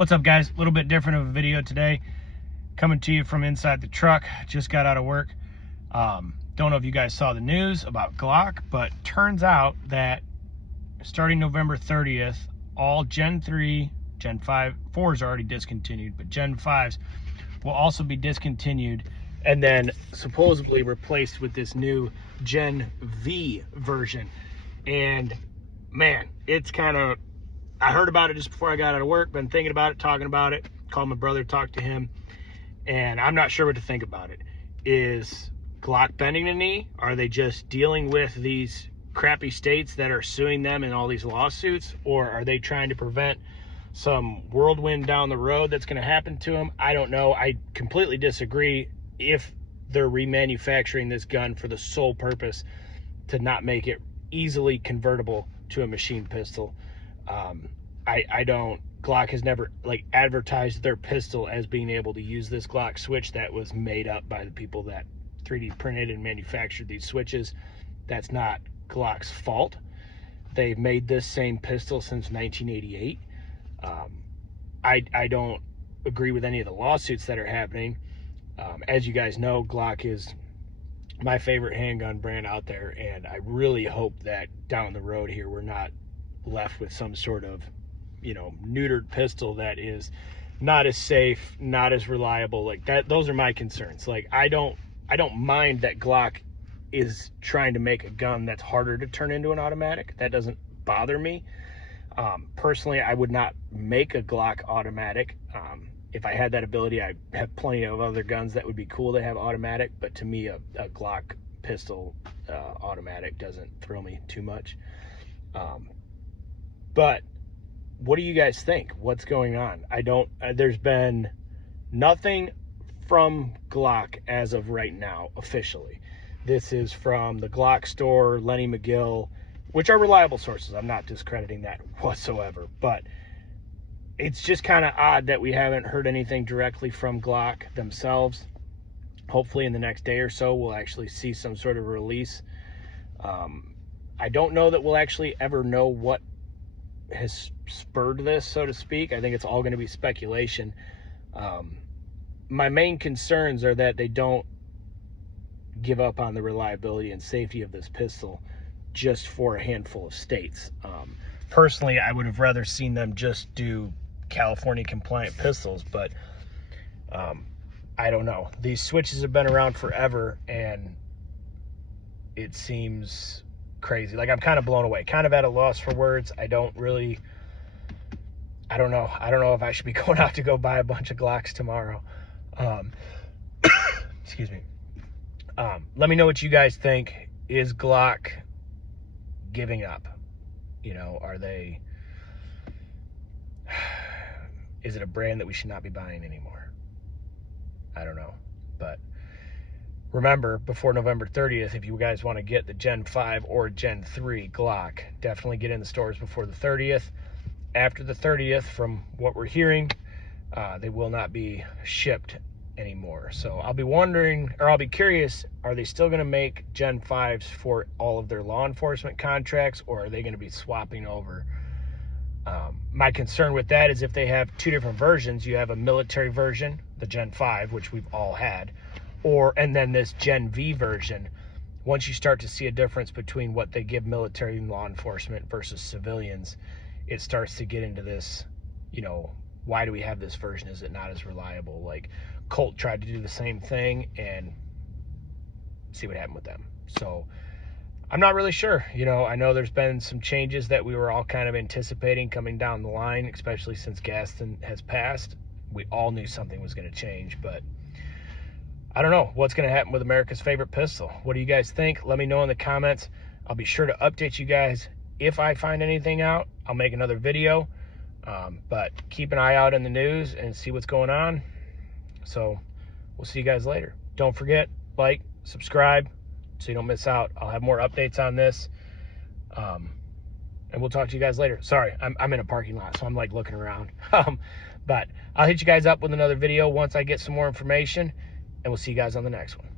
What's up, guys? A little bit different of a video today, coming to you from inside the truck. Just got out of work. Don't know if you guys saw the news about Glock, but turns out that starting November 30th, all Gen 3, Gen 5, 4s are already discontinued, but Gen 5s will also be discontinued and then supposedly replaced with this new Gen V version. And man, it's kind of, I heard about it just before I got out of work, been thinking about it, talking about it, called my brother, talked to him, and I'm not sure what to think about it. Is Glock bending the knee? Are they just dealing with these crappy states that are suing them in all these lawsuits? Or are they trying to prevent some whirlwind down the road that's going to happen to them? I don't know. I completely disagree if they're remanufacturing this gun for the sole purpose to not make it easily convertible to a machine pistol. I don't, Glock has never advertised their pistol as being able to use this Glock switch that was made up by the people that 3D printed and manufactured these switches. That's not Glock's fault. They've made this same pistol since 1988. I don't agree with any of the lawsuits that are happening. As you guys know, Glock is my favorite handgun brand out there, and I really hope that down the road here we're not left with some sort of, neutered pistol that is not as safe, not as reliable. Like that, those are my concerns. I don't mind that Glock is trying to make a gun that's harder to turn into an automatic. That doesn't bother me. Personally, I would not make a Glock automatic. If I had that ability, I have plenty of other guns that would be cool to have automatic, but to me, a Glock pistol automatic doesn't thrill me too much. But what do you guys think? What's going on? There's been nothing from Glock as of right now, officially. This is from the Glock store, Lenny McGill, which are reliable sources. I'm not discrediting that whatsoever, but it's just kind of odd that we haven't heard anything directly from Glock themselves. Hopefully in the next day or so, we'll actually see some sort of release. I don't know that we'll actually ever know what has spurred this, so to speak. I think it's all going to be speculation. My main concerns are that they don't give up on the reliability and safety of this pistol just for a handful of states. Personally, I would have rather seen them just do California compliant pistols, but I don't know. These switches have been around forever, and it seems crazy. I'm kind of blown away, kind of at a loss for words. I don't know if I should be going out to go buy a bunch of Glocks tomorrow. Excuse me. Let me know what you guys think. Is Glock giving up? Are they, is it a brand that we should not be buying anymore? I don't know. But remember, before November 30th, if you guys want to get the Gen 5 or Gen 3 Glock, definitely get in the stores before the 30th. After the 30th, from what we're hearing, they will not be shipped anymore. So I'll be wondering, or I'll be curious, are they still going to make Gen 5s for all of their law enforcement contracts, or are they going to be swapping over? My concern with that is if they have two different versions, you have a military version, the Gen 5, which we've all had, and then this Gen V version. Once you start to see a difference between what they give military and law enforcement versus civilians, it starts to get into this, why do we have this version? Is it not as reliable? Colt tried to do the same thing and see what happened with them. So I'm not really sure. I know there's been some changes that we were all kind of anticipating coming down the line, especially since Gaston has passed. We all knew something was going to change, but I don't know what's going to happen with America's favorite pistol. What do you guys think? Let me know in the comments. I'll be sure to update you guys. If I find anything out, I'll make another video. But keep an eye out in the news and see what's going on. So we'll see you guys later. Don't forget, like, subscribe so you don't miss out. I'll have more updates on this. And we'll talk to you guys later. Sorry, I'm in a parking lot, so I'm looking around. But I'll hit you guys up with another video once I get some more information, and we'll see you guys on the next one.